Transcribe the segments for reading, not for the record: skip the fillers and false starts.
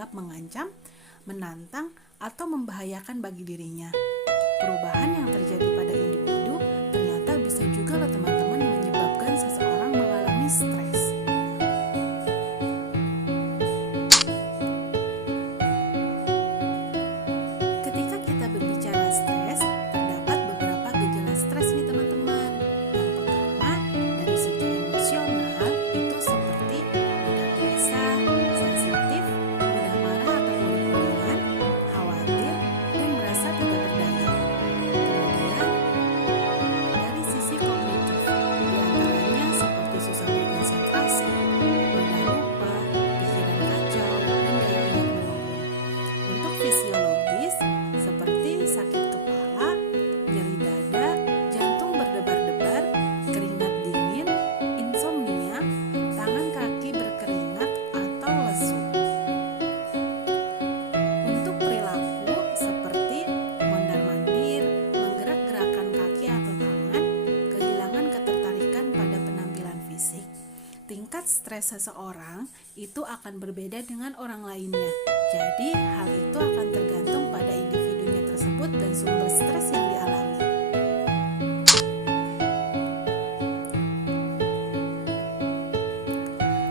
dianggap mengancam, menantang, atau membahayakan bagi dirinya. Perubahan yang terjadi pada individu ternyata bisa juga loh teman-teman menyebabkan seseorang mengalami stres. Ketika kita berbicara stres, terdapat beberapa gejala stres nih teman-teman. Yang pertama, dari segi emosional itu seperti mudah gelisah, sensitif, mudah marah atau uring-uringan, khawatir, dan merasa tidak berdaya. Kemudian, dari sisi kognitif, diantaranya seperti susah berkonsentrasi, mudah lupa, pikiran kacau, dan daya ingat menurun. Untuk fisiologis, seperti sakit kepala, nyeri dada, jantung berdebar-debar, keringat dingin, insomnia, tangan kaki berkeringat atau lesu. Untuk perilaku, seperti mondar-mandir, menggerak-gerakkan kaki atau tangan, kehilangan ketertarikan pada penampilan fisik. Tingkat stres seseorang itu akan berbeda dengan orang lainnya. Jadi, hal itu akan tergantung pada individunya tersebut dan sumber stres yang dialami.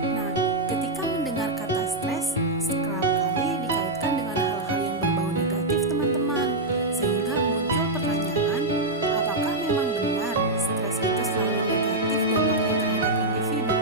Nah, ketika mendengar kata stres, kerap kali dikaitkan dengan hal-hal yang berbau negatif, teman-teman. Sehingga muncul pertanyaan, apakah memang benar stres itu selalu negatif dampaknya terhadap individu?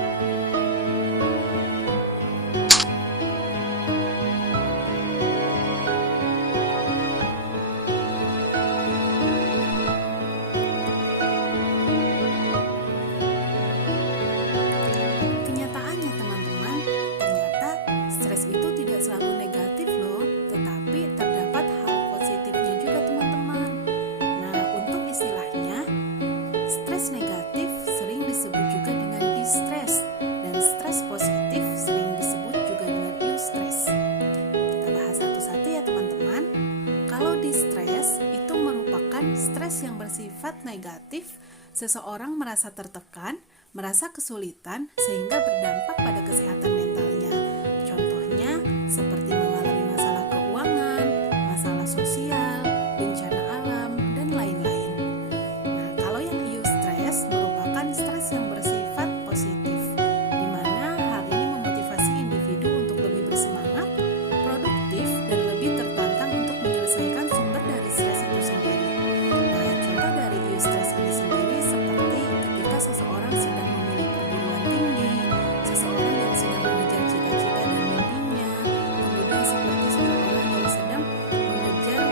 Kenyataannya teman-teman, ternyata stres itu tidak selalu negatif loh, tetapi terdapat hal positifnya juga teman-teman. Nah, untuk istilahnya, stres negatif sering disebut juga dengan distress, dan stres positif sering disebut juga dengan eustress. Kita bahas satu-satu ya teman-teman. Kalau distress itu merupakan stres yang bersifat negatif, seseorang merasa tertekan, merasa kesulitan sehingga berdampak pada kesehatan mentalnya. Contohnya seperti mengalami masalah keuangan, masalah sosial, bencana alam, dan lain-lain. Nah, kalau yang eustress merupakan stres yang bersifat positif, di mana hal ini memotivasi individu untuk lebih bersemangat, produktif, dan lebih tertantang untuk menyelesaikan sumber dari stres itu sendiri. Nah, contoh dari eustress ini sendiri seperti ketika seseorang sedang memilih perguruan tinggi, seseorang yang sedang mengejar cita-cita dan mimpinya, kemudian seperti seseorang yang sedang mengejar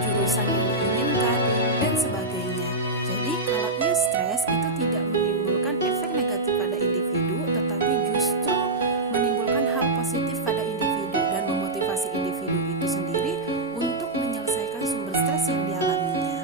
jurusan yang diinginkan, dan sebagainya. Jadi, kalau eustress itu tidak menimbulkan efek negatif pada individu, tetapi justru menimbulkan hal positif pada individu dan memotivasi individu itu sendiri untuk menyelesaikan sumber stres yang dialaminya.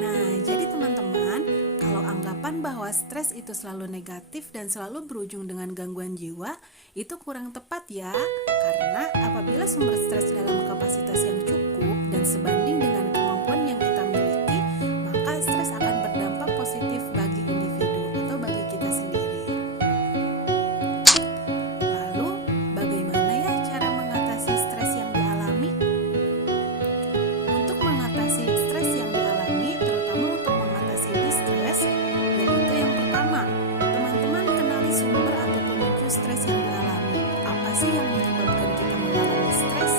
Nah, jadi teman-teman, kalau anggapan bahwa stres itu selalu negatif dan selalu berujung dengan gangguan jiwa, itu kurang tepat ya. Karena apabila sumber stres dalam kapasitas yang cukup dan sebanding dengan kemampuan yang kita miliki, maka stres akan berdampak positif bagi individu atau bagi kita sendiri. Lalu, bagaimana ya cara mengatasi stres yang dialami? Untuk mengatasi stres yang dialami, terutama untuk mengatasi distress, yaitu yang pertama, teman-teman kenali sumber atau pemicu stres yang dialami. Apa sih yang menyebabkan kita mengalami stres?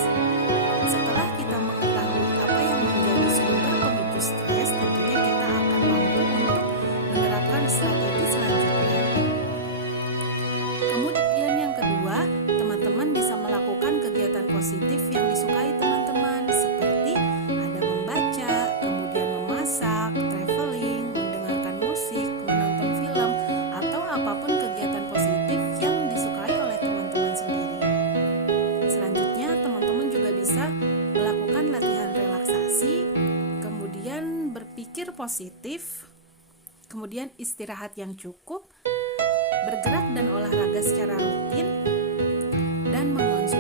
Setelah kita mengetahui apa yang menjadi sumber pemicu stres, tentunya kita akan mampu untuk menerapkan strategi selanjutnya. Kemudian yang kedua, teman-teman bisa melakukan kegiatan positif yang disukai teman-teman, seperti ada membaca, kemudian memasak, traveling, mendengarkan musik, menonton film, atau apapun kegiatan positif yang disukai oleh teman-teman sendiri. Selanjutnya, teman-teman juga bisa melakukan latihan relaksasi, kemudian berpikir positif, kemudian istirahat yang cukup, bergerak dan olahraga secara rutin, dan mengonsumsi